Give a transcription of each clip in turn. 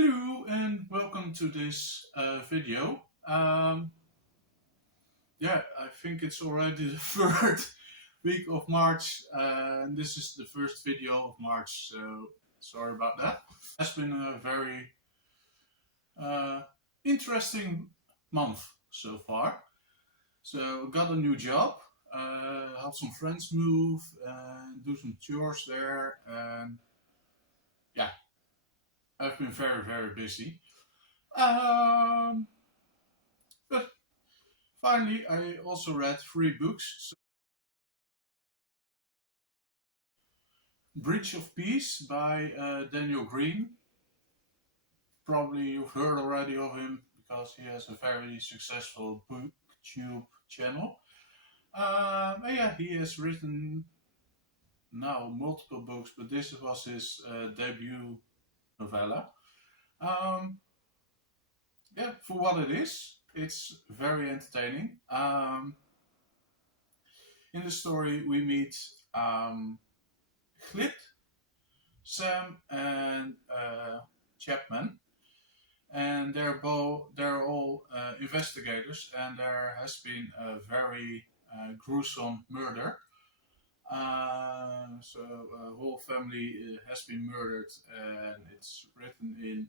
Hello and welcome to this video. I think it's already the third week of March, and this is the first video of March, so sorry about that. It's been a very interesting month so far. So got a new job, helped some friends move and do some chores there, and yeah, I've been very busy. Um, but finally, I also read 3 books. Bridge of Peace by Daniel Greene. Probably you've heard already of him because he has a very successful booktube channel. He has written now multiple books, but this was his debut novella. Um, for what it is, it's very entertaining. In the story, we meet Glit, Sam, and Chapman, and they're all investigators, and there has been a very gruesome murder. So a whole family has been murdered, and it's written in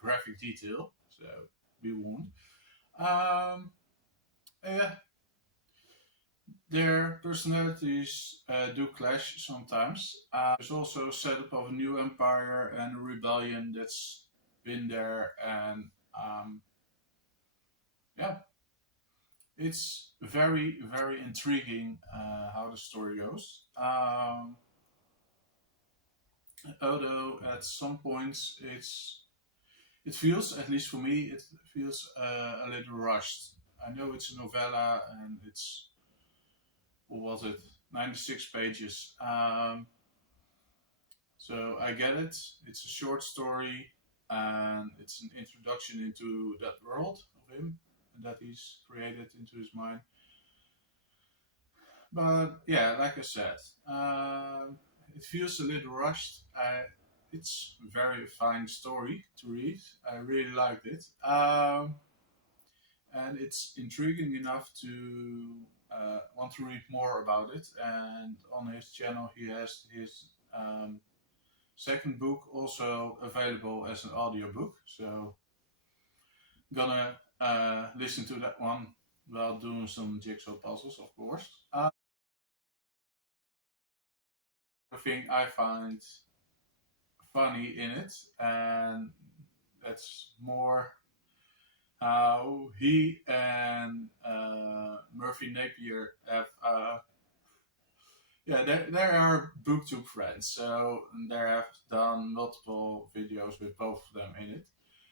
graphic detail. So be warned. Yeah, their personalities do clash sometimes. There's also a setup of a new empire and a rebellion that's been there, and it's very intriguing how the story goes. Although at some points it feels, at least for me, it feels a little rushed. I know it's a novella and it's, what was it, 96 pages. So I get it. It's a short story and it's an introduction into that world of him that he's created into his mind. But yeah, like I said, it feels a little rushed. It's a very fine story to read. I really liked it. And it's intriguing enough to want to read more about it. And on his channel, he has his second book also available as an audiobook. So gonna listen to that one while doing some jigsaw puzzles, of course. The thing I find funny in it, and that's more how he and Murphy Napier have they are booktube friends, so they have done multiple videos with both of them in it.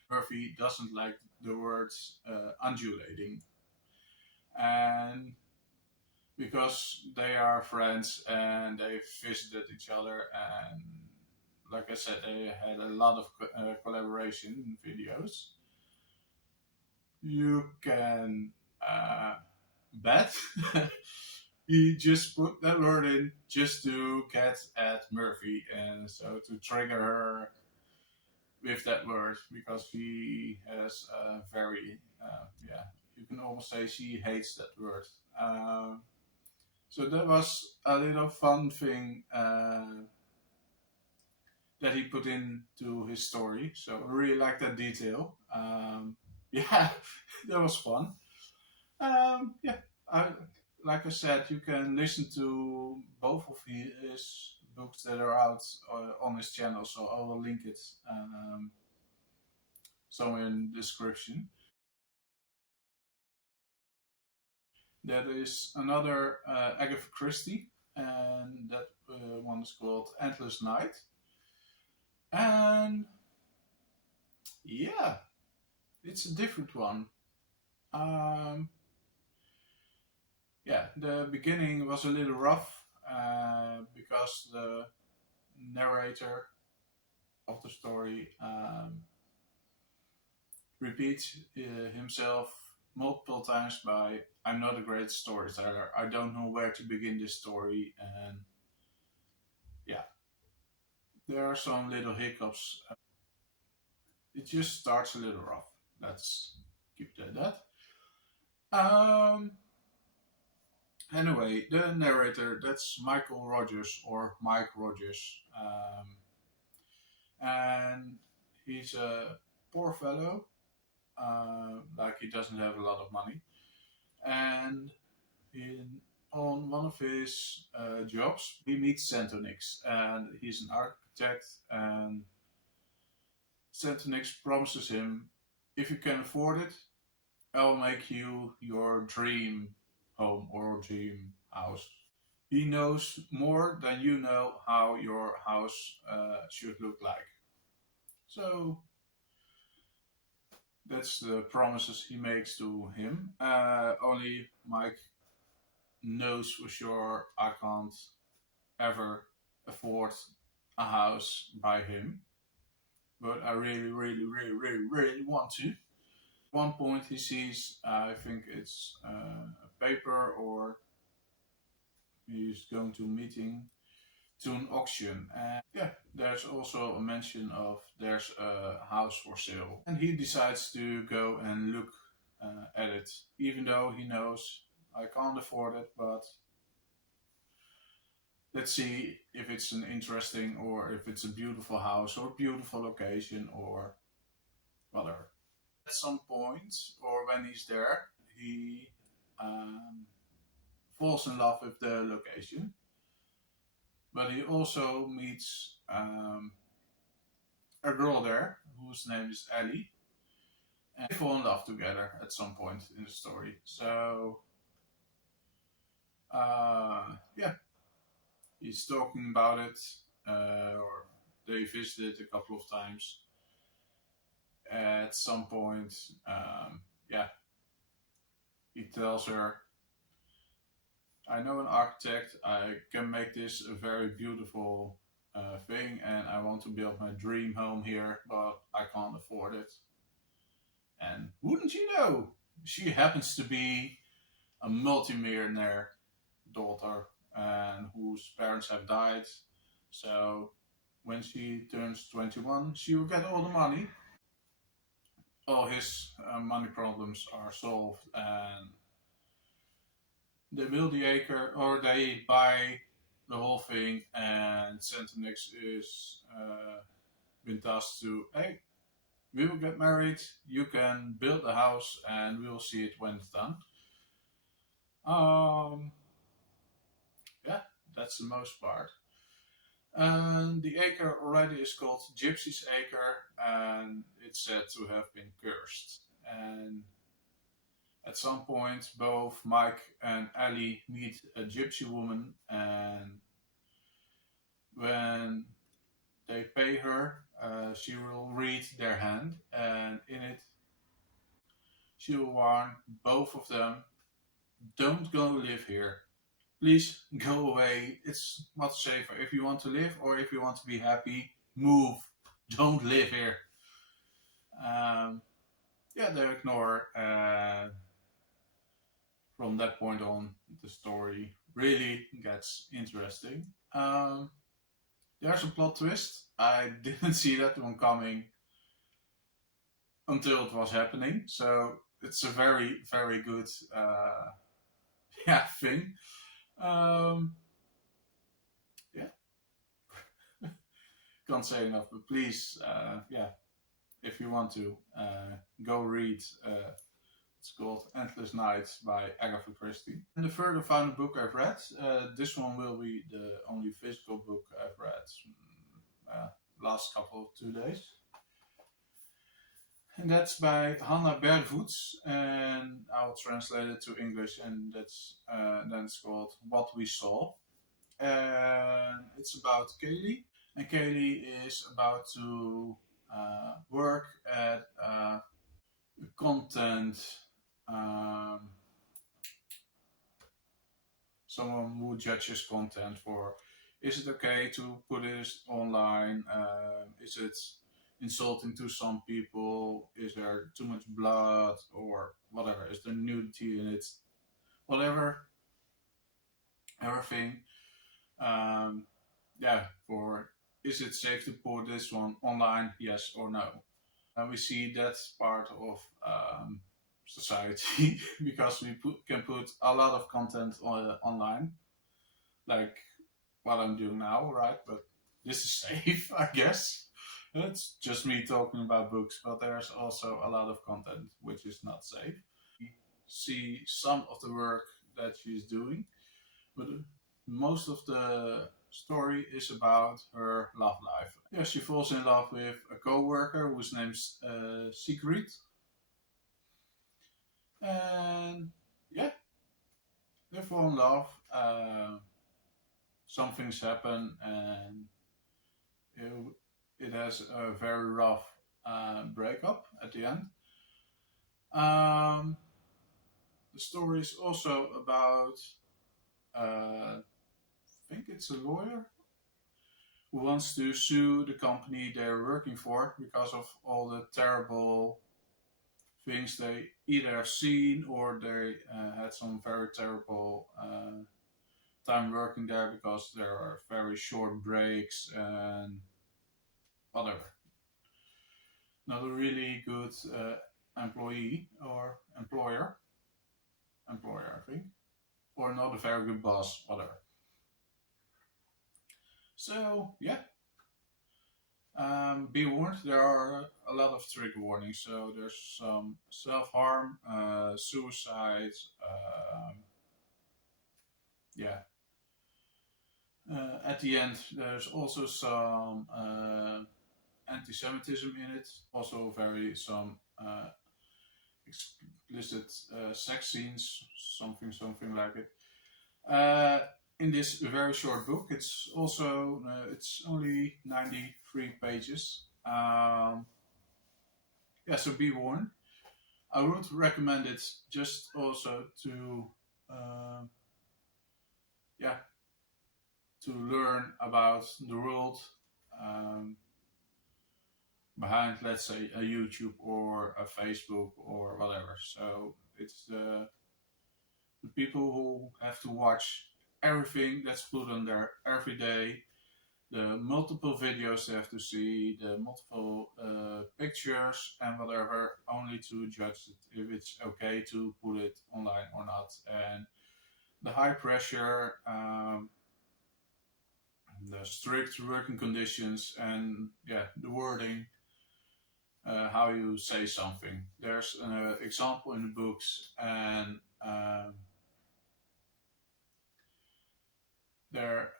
Murphy doesn't like the words undulating, and because they are friends and they visited each other, and like I said, they had a lot of collaboration videos. You can bet he just put that word in just to get at Murphy, and so to trigger her with that word, because he has a very, you can almost say she hates that word. So that was a little fun thing that he put into his story. So I really like that detail. That was fun. Like I said, you can listen to both of his books that are out on his channel. So I will link it somewhere in the description. There is another Agatha Christie, and that one is called Endless Night. And yeah, it's a different one. The beginning was a little rough because the narrator of the story repeats himself multiple times by, "I'm not a great storyteller, I don't know where to begin this story," and yeah, there are some little hiccups. it just starts a little rough. Let's keep it at that. Anyway, the narrator, that's Michael Rogers or Mike Rogers. And he's a poor fellow, like he doesn't have a lot of money. And on one of his jobs, he meets Centonix, and he's an architect. And Centonix promises him, if you can afford it, I'll make you your dream home or dream house. He knows more than you know how your house should look like. So that's the promises he makes to him. Only Mike knows for sure I can't ever afford a house by him, but I really, really, really, really, really want to. One point he sees, I think it's a paper, or he's going to a meeting, to an auction. And yeah, there's also a mention of there's a house for sale. And he decides to go and look at it, even though he knows I can't afford it, but let's see if it's an interesting, or if it's a beautiful house or beautiful location or whatever. At some point, or when he's there, he um, falls in love with the location, but he also meets a girl there whose name is Ellie, and they fall in love together at some point in the story. So, yeah, he's talking about it, or they visited a couple of times. At some point, yeah, he tells her, I know an architect, I can make this a very beautiful thing, and I want to build my dream home here, but I can't afford it. And wouldn't you know, she happens to be a multimillionaire daughter, and whose parents have died. So when she turns 21, she will get all the money. All his money problems are solved, and they build the acre, or they buy the whole thing, and Centenix is been tasked to, hey, we will get married, you can build the house, and we'll see it when it's done. Yeah, that's the most part. And the acre already is called Gypsy's Acre, and it's said to have been cursed. And at some point, both Mike and Ellie meet a gypsy woman, and when they pay her, she will read their hand, and in it, she will warn both of them, don't go live here. Please go away. It's much safer. If you want to live, or if you want to be happy, move. Don't live here. Um, yeah, they ignore. From that point on, the story really gets interesting. There's a plot twist. I didn't see that one coming until it was happening. So it's a very, very good yeah, thing. Yeah, can't say enough. But please, yeah, if you want to, go read. It's called Endless Nights by Agatha Christie. And the third and final book I've read, this one will be the only physical book I've read last couple of 2 days. And that's by Hanna Bervoets, and I'll translate it to English, and that's then it's called What We Saw. And it's about Kaylee, and Kaylee is about to work at content, um, someone who judges content for, is it okay to put this online? Is it insulting to some people? Is there too much blood, or whatever? Is there nudity in it? Whatever, everything. Yeah, for, is it safe to put this one online? Yes or no? And we see that's part of society because we can put a lot of content online, like what I'm doing now, right? But this is safe, I guess. It's just me talking about books, but there's also a lot of content which is not safe. See some of the work that she's doing, but most of the story is about her love life. Yeah, she falls in love with a co-worker whose name's Sigrid, and yeah, they fall in love. Some things happen, and it, it has a very rough breakup at the end. Um, the story is also about, I think it's a lawyer who wants to sue the company they're working for because of all the terrible things they either have seen or they had some very terrible time working there because there are very short breaks and whatever. Not a really good employee or employer, I think, or not a very good boss, whatever. So yeah, be warned. There are a lot of trigger warnings. So there's some self-harm, suicide. Yeah. At the end, there's also some anti-Semitism in it. Also, very some explicit sex scenes, something like it. In this very short book, it's only 93 pages. Yeah, so be warned. I would recommend it just also to yeah, to learn about the world um, behind, let's say, a YouTube or a Facebook or whatever. So it's the people who have to watch everything that's put on there every day, the multiple videos they have to see, the multiple pictures and whatever, only to judge it, if it's okay to put it online or not. And the high pressure, the strict working conditions, and yeah, the wording, how you say something. There's an example in the books, and there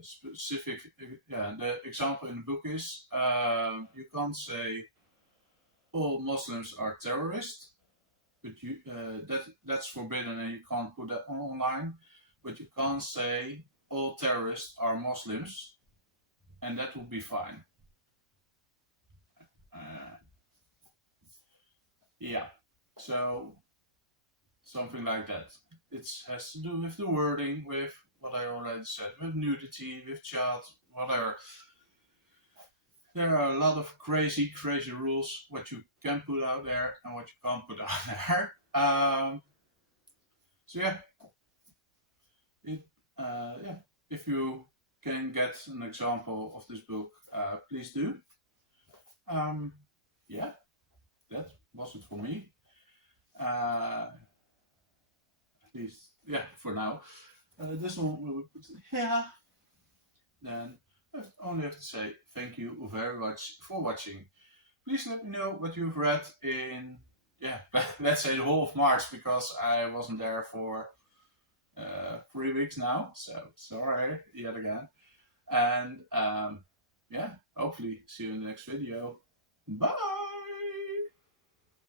specific. Yeah, the example in the book is you can't say all Muslims are terrorists, but that's forbidden, and you can't put that online. But you can't say all terrorists are Muslims, and that would be fine. Uh, yeah, so something like that. It has to do with the wording, with what I already said, with nudity, with child, whatever. There are a lot of crazy rules what you can put out there and what you can't put out there. So yeah, it yeah. If you can get an example of this book, please do. Yeah, that was it for me. At least, yeah, for now. This one we will put here. Then I only have to say thank you very much for watching. Please let me know what you've read in, yeah, let's say the whole of March, because I wasn't there for 3 weeks now. So sorry yet again. And yeah, hopefully see you in the next video. Bye!